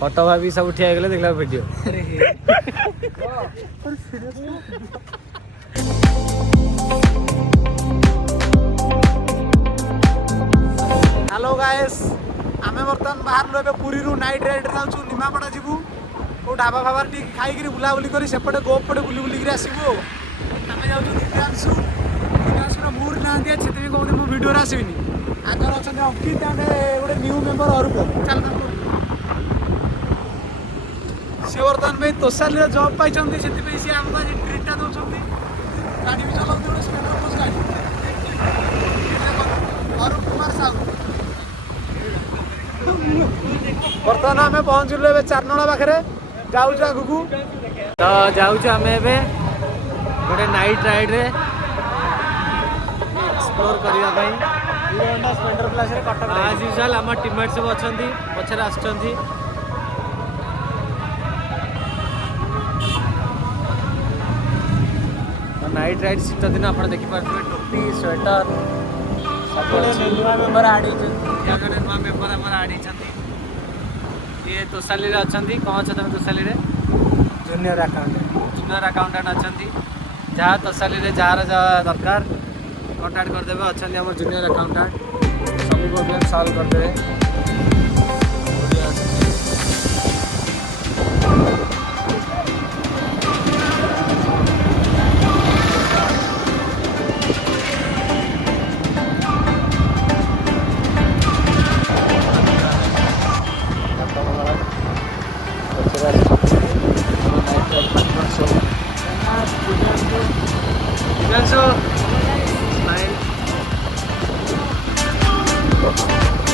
Photo ଭାବି ସବୁ ଠିଆ ହେଇଗଲେ ଦେଖିଲା ଭିଡ଼ିଓ। ହ୍ୟାଲୋ ଗାଏସ୍, ଆମେ ବର୍ତ୍ତମାନ ବାହାରିଲୁ ଏବେ ପୁରୀରୁ ନାଇଟ୍ ରାଇଡ୍ରେ ଯାଉଛୁ ନିମାପଡ଼ା ଯିବୁ। କେଉଁ ଢାବା ଫାବାରେ ଟିକେ ଖାଇକିରି ବୁଲାବୁଲି କରି ସେପଟେ ଗୋପ ପଟେ ବୁଲି ବୁଲିକିରି ଆସିବୁ ଆଉ। ଆମେ ଯାଉଛୁ ଦିବ୍ୟାଂଶୁର ମୁଡ୍ ନାହାନ୍ତି ଆଜି, ସେଥିପାଇଁ କହୁଥିଲି ମୁଁ ଭିଡ଼ିଓରେ ଆସିବିନି। ଆଗରେ ଅଛନ୍ତି ଅଙ୍କିତ ଆମେ ଗୋଟେ ନ୍ୟୁ ମେମ୍ବର ଅରୁପ। ଚାଲ ତାଙ୍କୁ ସେ ବର୍ତ୍ତମାନ ପାଇଁ ତୋଷାଲିରେ ଜବ୍ ପାଇଛନ୍ତି, ସେଥିପାଇଁ ସିଏ ଆମକୁ ଆଜି ଟ୍ରିଟ୍ଟା ଦେଉଛନ୍ତି। ଗାଡ଼ି ବି ଚଲାଉଛି ଗୋଟେ ସ୍ପେଣ୍ଡର ପ୍ଲସ୍ ଗାଡ଼ି। ଅରୁପ କୁମାର ସାହୁ। ବର୍ତ୍ତମାନ ଆମେ ପହଞ୍ଚିଲୁ ଏବେ ଚାରନଳା ପାଖରେ, ଯାଉଛୁ ଆଗକୁ। ତ ଯାଉଛୁ ଆମେ ଏବେ ଗୋଟେ ନାଇଟ୍ ରାଇଡ୍ରେ ଏକ୍ସପ୍ଲୋର କରିବା ପାଇଁ। ହିରୋ ହୋଣ୍ଡା ସ୍ପ୍ଲେଣ୍ଡର ପ୍ଲସ୍ରେ କଟକ ଆଜ୍ ୟୁଜୁଆଲ୍ ଆମ ଟିମମେଟ୍ ସବୁ ଅଛନ୍ତି, ପଛରେ ଆସୁଛନ୍ତି। ନାଇଟ୍ ରାଇଡ୍ ଶୀତ ଦିନ ଆପଣ ଦେଖିପାରୁଥିବେ ଟୋପି ସ୍ୱେଟର ସବୁବେଳେ ନୂଆ ମେମ୍ବର ଆଡ଼୍ ହେଇଛନ୍ତି। ଜଣେ ନୂଆ ମେମ୍ବର ଆମର ଆଡ଼୍ ହେଇଛନ୍ତି। ଇଏ ତୋଷାଲିରେ ଅଛନ୍ତି। କ'ଣ ଅଛ ତମେ ତୋଷାଲିରେ? ଜୁନିୟର ଆକାଉଣ୍ଟାଣ୍ଟ ଅଛନ୍ତି। ଯାହା ତୋଷାଲିରେ ଯାହାର ଯାହା ଦରକାର କଣ୍ଟାକ୍ଟ କରିଦେବେ, ଅଛନ୍ତି ଆମର ଜୁନିୟର ଆକାଉଣ୍ଟାଣ୍ଟ, ସବୁ ପ୍ରୋବ୍ଲେମ୍ ସଲ୍ଭ କରିଦେବେ।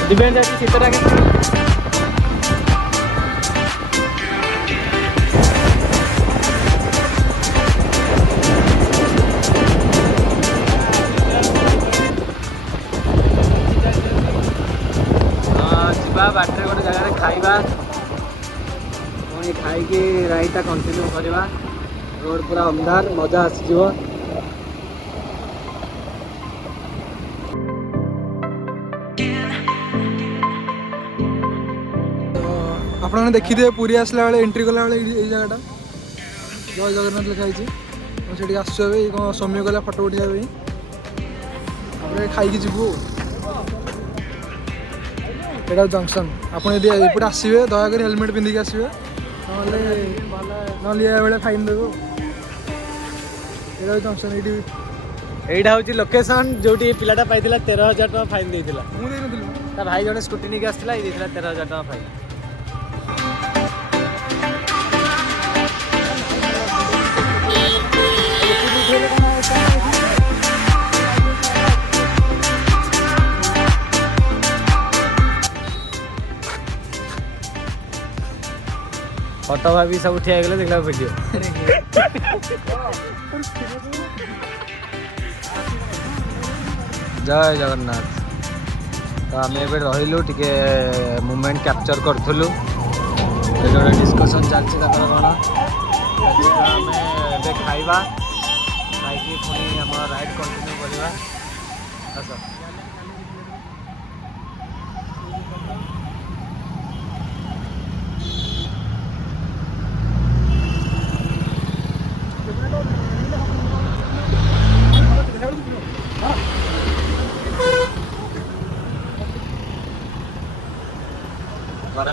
दिव्यांश आजी चित्र ଯିବା ବାଟରେ ଗୋଟେ ଜାଗାରେ ଖାଇବା, ପୁଣି ଖାଇକି ରାଇଡ୍ଟା କଣ୍ଟିନ୍ୟୁ କରିବା। ରୋଡ଼ ପୁରା ଅନ୍ଧାର, ମଜା ଆସିଯିବ। ଆପଣମାନେ ଦେଖିଥିବେ ପୁରୀ ଆସିଲା ବେଳେ ଏଣ୍ଟ୍ରି କଲାବେଳେ ଏଇ ଜାଗାଟା ଜୟ ଜଗନ୍ନାଥ ଲେଖା ହେଇଛି। ଆମେ ସେଠିକି ଆସୁଛୁ ଏବେ, କ'ଣ ସୌମ୍ୟ କଲା ଫଟୋ ଉଠିବା ପାଇଁ, ତାପରେ ଖାଇକି ଯିବୁ। ଏଇଟା ଜଙ୍କସନ୍। ଆପଣ ଯଦି ଏପଟେ ଆସିବେ ଦୟାକରି ହେଲମେଟ୍ ପିନ୍ଧିକି ଆସିବେ, ନହେଲେ ଇଏ ବେଳେ ଫାଇନ୍ ଦେବୁ। ଏଇଟା ଜଙ୍କସନ୍। ଏଇଟା ହେଉଛି ଲୋକେସନ୍ ଯେଉଁଠି ପିଲାଟା ପାଇଥିଲା 13,000 ଟଙ୍କା ଫାଇନ୍ ଦେଇଥିଲା। ମୁଁ ଦେଇନଥିଲି, ତା ଭାଇ ଜଣେ ସ୍କୁଟି ନେଇକି ଆସିଥିଲା, ଏଇ ଦେଇଥିଲା 13,000 ଟଙ୍କା ଫାଇନ୍। ଫଟୋ ଭାବି ସବୁ ଠିଆ ହେଇଗଲେ ଦେଖିଲା ଭିଡ଼ିଓ। ଜୟ ଜଗନ୍ନାଥ। ତ ଆମେ ଏବେ ରହିଲୁ ଟିକେ ମୁଭମେଣ୍ଟ କ୍ୟାପଚର କରୁଥିଲୁ। ଏବେ ଗୋଟେ ଡିସ୍କସନ୍ ଚାଲିଛି ତାଙ୍କର କ'ଣ। ଆମେ ଏବେ ଖାଇବା, ଖାଇକି ପୁଣି ଆମର ରାଇଡ୍ କଣ୍ଟିନ୍ୟୁ କରିବା। ଆସ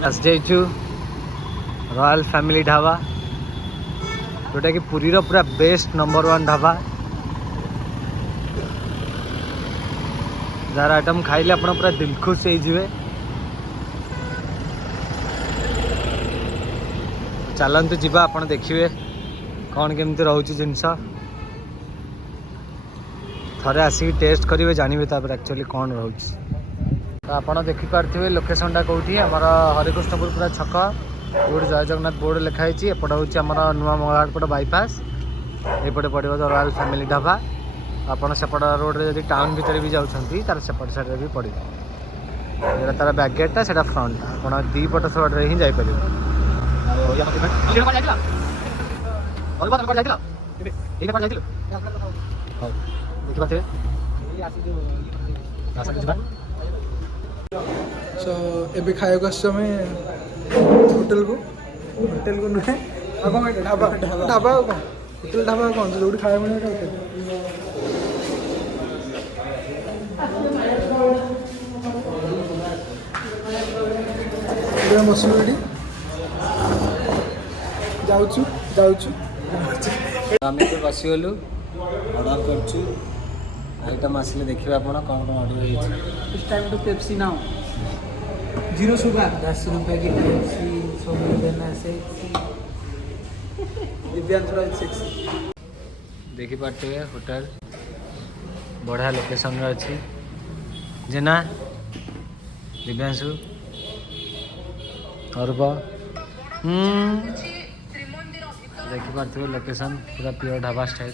ଆସିଯାଇଛୁ ରୟାଲ ଫ୍ୟାମିଲି ଢାବା, ଯେଉଁଟାକି ପୁରୀର ପୁରା ବେଷ୍ଟ ନମ୍ବର 1 ଢାବା। ଯାହାର ଆଇଟମ୍ ଖାଇଲେ ଆପଣ ପୁରା ଦିଲ୍ ଖୁସ୍ ହେଇଯିବେ। ଚାଲନ୍ତୁ ଯିବା, ଆପଣ ଦେଖିବେ କ'ଣ କେମିତି ରହୁଛି ଜିନିଷ। ଥରେ ଆସିକି ଟେଷ୍ଟ କରିବେ, ଜାଣିବେ ତାପରେ ଆକ୍ଚୁଆଲି କ'ଣ ରହୁଛି। ତ ଆପଣ ଦେଖିପାରୁଥିବେ ଲୋକେସନ୍ଟା କେଉଁଠି। ଆମର ହରିକୃଷ୍ଣପୁର ପୁରା ଛକ, ଯେଉଁଠି ଜୟ ଜଗନ୍ନାଥ ବୋର୍ଡ଼ ଲେଖା ହେଇଛି। ଏପଟେ ହେଉଛି ଆମର ନୂଆ ମଙ୍ଗଳାପଟ ବାଇପାସ୍, ଏପଟେ ପଡ଼ିବ ରୟାଲ ଫ୍ୟାମିଲି ଢାବା। ଆପଣ ସେପଟ ରୋଡ଼ରେ ଯଦି ଟାଉନ୍ ଭିତରେ ବି ଯାଉଛନ୍ତି ତାହେଲେ ସେପଟ ସାଇଡ଼୍ରେ ବି ପଡ଼ିବ। ଏଇଟା ତା'ର ବ୍ୟାକ୍ ଗେଟ୍ଟା, ସେଇଟା ଫ୍ରଣ୍ଟଟା। ଆପଣ ଦୁଇ ପଟ ରୋଡ଼ରେ ହିଁ ଯାଇପାରିବେ। सो एबे खाइବାକୁ ଆସିଛୁ ଆମେ ହୋଟେଲକୁ ନୁହେଁ ଆଉ କ'ଣ କହିଲେ ଢାବା ଆଉ କ'ଣ ହୋଟେଲ ଢାବା ଆଉ କ'ଣ ଯୋଉଠି ଖାଇବା ମିଳିବ ହୋଟେଲ। ଏବେ ବସିଲୁ ଏଠି ଯାଉଛୁ ଆମେ ଏବେ ବସିଗଲୁ ଅର୍ଡ଼ର କରୁଛୁ आइटम आसिले देखिए आप कौन ऑर्डर है। इस टाइम तो पेप्सी ना हो 0 शुगर 10 रुपए की पेप्सी 100 में देना से दिव्यांश थोड़ा सेक्सी देखी पार्टे होटल बढ़िया लोकेशन रे अच्छी जेना दिव्यांशु अर्ब देखी पार्थे लोकेशन पूरा प्योर ढाबा स्टाइल।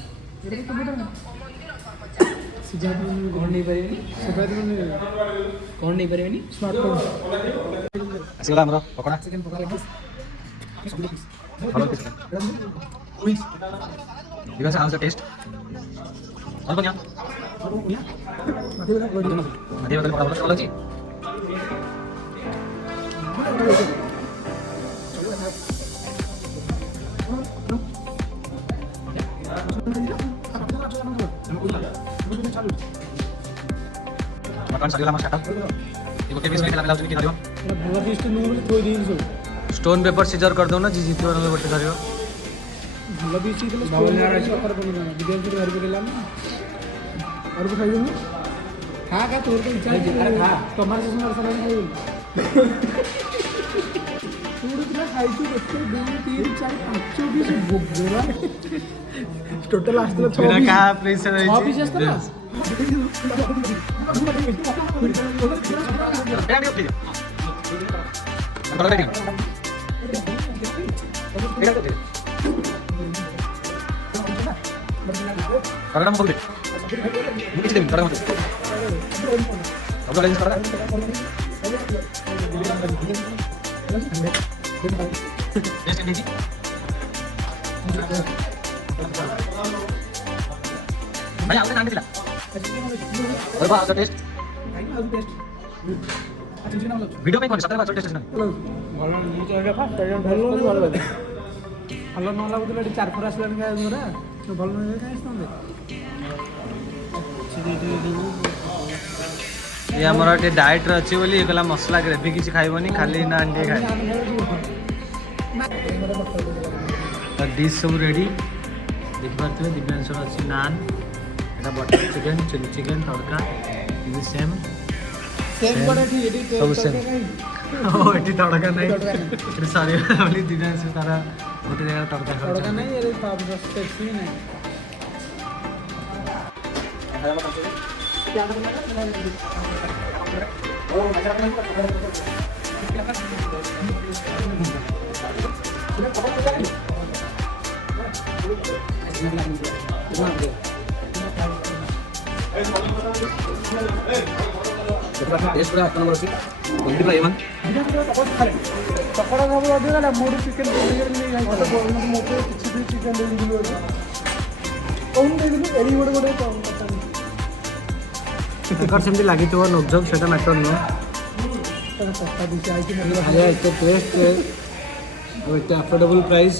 कौन नहीं पारेनी स्मार्टफोन आसीगला हमरो पकोड़ा चिकन पकोड़ा लगे hello quiz Divyansh how the taste और बढ़िया मध्य बदल पड़ा बोलो जी मकान सरीला मार सेटअप इको के पीस में खेला कि धरियो भला पीस तो नूर थोई दिन सो स्टोन पेपर सीजर कर दो ना जी जीती वाला बटे धरियो भला पीस तो बाबू यार आज ऑफर कर ना विदेश से घर पे लेला ना और भी खाइए ना खा का तोर को इच्छा अरे खा टमाटर से मसाला नहीं खाइए तोड़ इतना खाई तू बच्चे 2 3 4 5 पीस बोला टोटल आसला बिना का प्लीज से 6 पीस है ना karena mau beli mungkin sih karena mau kamu lagi sekarang banyak udah nanti lah berapa ada tes video में कौन सा तेरा टेस्ट है ଭଲ ମୁଁ ତ ଏବେ ଫାଷ୍ଟ ଟାଇମ୍ ଭଲ ଲାଗେ ଭଲ ଲାଗେ ଭଲ ନ ଲାଗୁଥିଲା ଏଠି 4 ଫର ଆସିଲାନି ଗାଁ ଘରା ଭଲ ନ ଲାଗେ କାଇଁ ये हमारा टे डाइट रे अछि बोली एकला मसला ग्रेवी किछि खाइबनी खाली ना अंडे खाइ तो डिश सब रेडी देख पारते दिव्यांश अछि नान एटा बटर चिकन चिली चिकन तड़का ये सेम बड़ा ठीक एटी सब सेम ओ एटी तड़का नहीं एटी सारी वाली दिव्यांश तारा गोटे जगह तड़का खाइ तड़का नहीं ये पाप टेक्सी नहीं टेस्ट पूरा अपन बसी कोंडी भाई मन पकड़ा खाब अधिक गला मोर चिकन बिरयानी नहीं खाइ तो मोटे किछि भी चिकन दे दिलु कौन दे दिलु एडी गोटे गोटे कौन पता एकर सेमती लागि तो नोकझोक सेटा मैटर नो सस्ता दिसे आई कि अरे एते टेस्ट और एते अफोर्डेबल प्राइस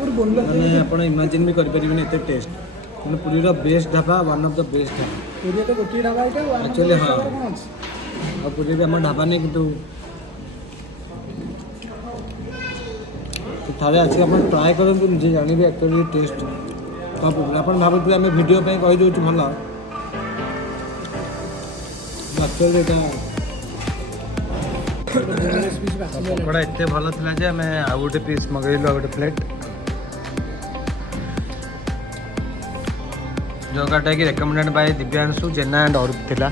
और बोलला माने आपण इमेजिन भी कर परिबे एते टेस्ट माने पुरी रो best dhaba one of the best है एरिया तो गोटी ढाबा इटा एक्चुअली हां और पुरी भी हम ढाबा नहीं किंतु तो थारे अछि अपन ट्राई करन जे जानि भी एक्चुअली टेस्ट तो अपन भाबत हम वीडियो पे कहि दोछु भला एक्चुअली एटा पकोड़ा एते भल थिला जे हमें आ गोटे पीस मगैलु आ गोटे प्लेट जोगाटा कि recommended by Divyanshu Jena and और थिला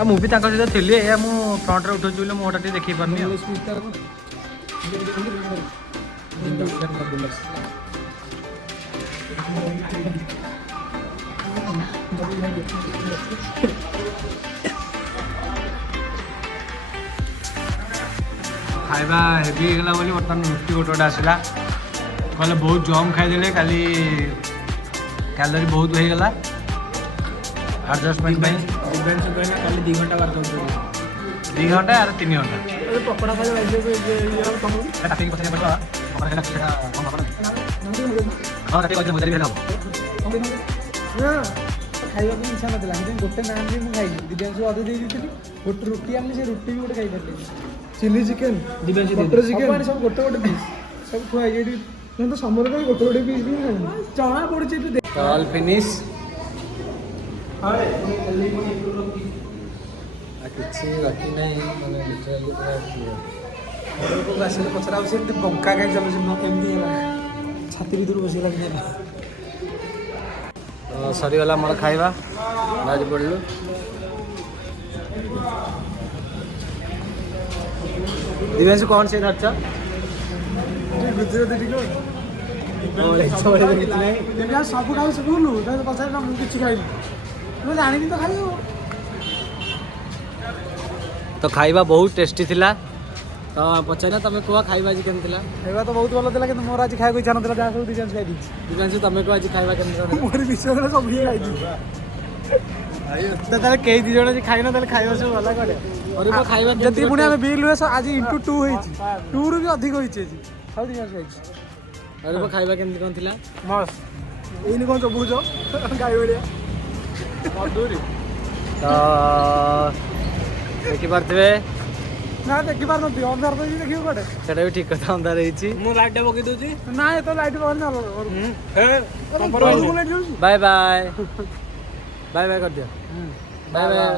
आ मु भी ताको सहित थिली ए मु फ्रंट रे उठो जुले मोटा टी देखि परनी खाइबा हेवी गला बोली बर्तमान रुटी गोटे आसला कहले बहुत जम खाईदे काली कैलोरी बहुत हो गला एडजस्टमेंट इवेंट से कहना खाली 2 घंटा वर्कआउट करो 2 ଘଣ୍ଟା ଆର 3 ଘଣ୍ଟା ଏବେ ପକୋଡ଼ା ଖାଲି ବାଜିବାକୁ ଇଏ ତମକୁ କାଟିକି ପଛରେ ପଡ଼ିବ ସେଇଟା କଣ ହବ ହଁ କାଟିକି କହିଲେ ମଜାରେ ବି ହେଲେ ହବ ନା ଖାଇବାକୁ ଇଚ୍ଛା ନଥିଲା କିନ୍ତୁ ଗୋଟେ ନାନ୍ ବି ମୁଁ ଖାଇଲି ଦିବ୍ୟାଂଶୁ ଅଧେ ଦେଇ ଦେଇଥିଲି ଗୋଟେ ରୁଟି ଆଣିଲି ସେ ରୁଟି ବି ଗୋଟେ ଖାଇପାରିଲି ଚିଲି ଚିକେନ୍ ବଟର ଚିକେନ୍ ସବୁ ଗୋଟେ ଗୋଟେ ପିସ୍ ସବୁ ଥୁଆ ହେଇଛି ମୁଁ ତ ସମର ପାଇଁ ଗୋଟେ ଗୋଟେ ପିସ୍ ବି ଖାଇନି। ଜଣା ପଡୁଛି ତୁ ଅଲ୍ ଫିନିଶ୍ କିଛି ବାକି ନାହିଁ ମାନେ ଲିଟରାଲି ପୁରା କ୍ଲିୟର ଆସିଲେ ପଚରା ଆଉ ସେମିତି ବଙ୍କା କାହିଁ ଚାଲୁଛି ଏମିତି ହେଲା ଛାତି ଭିତରୁ ବସିଗଲା କି ତ ସରିଗଲା ଆମର ଖାଇବା ବାହାରି ପଡ଼ିଲୁ ଦିବେଶ କ'ଣ ସେ ଧରିଛ ଗୁଜୁରାତି ଟିକେ ସବୁ ଖାଉ ଶିଖୁଲୁ ପଚାରିଲା ମୁଁ କିଛି ଖାଇନି ମୁଁ ଜାଣିନି ତ ଖାଇବ ତ ଖାଇବା ବହୁତ ଟେଷ୍ଟି ଥିଲା ତ ପଚାରିଲା ତମେ କୁହ ଖାଇବା ଆଜି କେମିତି ଥିଲା ଖାଇବା ତ ବହୁତ ଭଲ ଥିଲା କିନ୍ତୁ ମୋର ଆଜି ଖାଇବାକୁ ଇଚ୍ଛା ନଥିଲା ଯାହା ସବୁ ଦିବ୍ୟାଂଶୁ ଖାଇ ଦେଇଛି ଦିବ୍ୟାଂଶୁ ତମେ କୁହ ଆଜି ଖାଇବା କେମିତି ଥିଲା ମୋର ବିଷୟ ହେଲା ସବୁ ହିଁ ଖାଇଛି ତାହେଲେ କେହି 2 ଜଣ ଆଜି ଖାଇନ ତାହେଲେ ଖାଇବା ସବୁ ଭଲ କରେ ଖାଇବା ଯଦି ପୁଣି ଆମେ ବିଲ୍ ହୁଏ ଆଜି ଇଣ୍ଟୁ 2 ହେଇଛି 2 ରୁ ବି ଅଧିକ ହେଇଛି ଆଜି ସବୁ ଦିବ୍ୟାଂଶୁ ଖାଇଛି ଅରିବ ଖାଇବା କେମିତି କ'ଣ ଥିଲା ମସ୍ତ ଏଇନି କ'ଣ ଚବୁଛ ଗାଈ ଭଳିଆ ତ ଦେଖିପାରୁଥିବେ ନା ଦେଖିପାରୁନଥିବ ଅନ୍ଧାର ତ ଦେଖିବ କୁଆଡ଼େ ସେଟା ବି ଠିକ କଥା ଅନ୍ଧାର ହେଇଛି ମୁଁ ଲାଇଟ୍ଟା ପକେଇ ଦେଉଛି ନା ଏତ ଲାଇଟ୍ ପକେଇନି ବାଏ ବାଏ ବାଏ ବାଏ କରିଦିଅ ବାଏ ବାଏ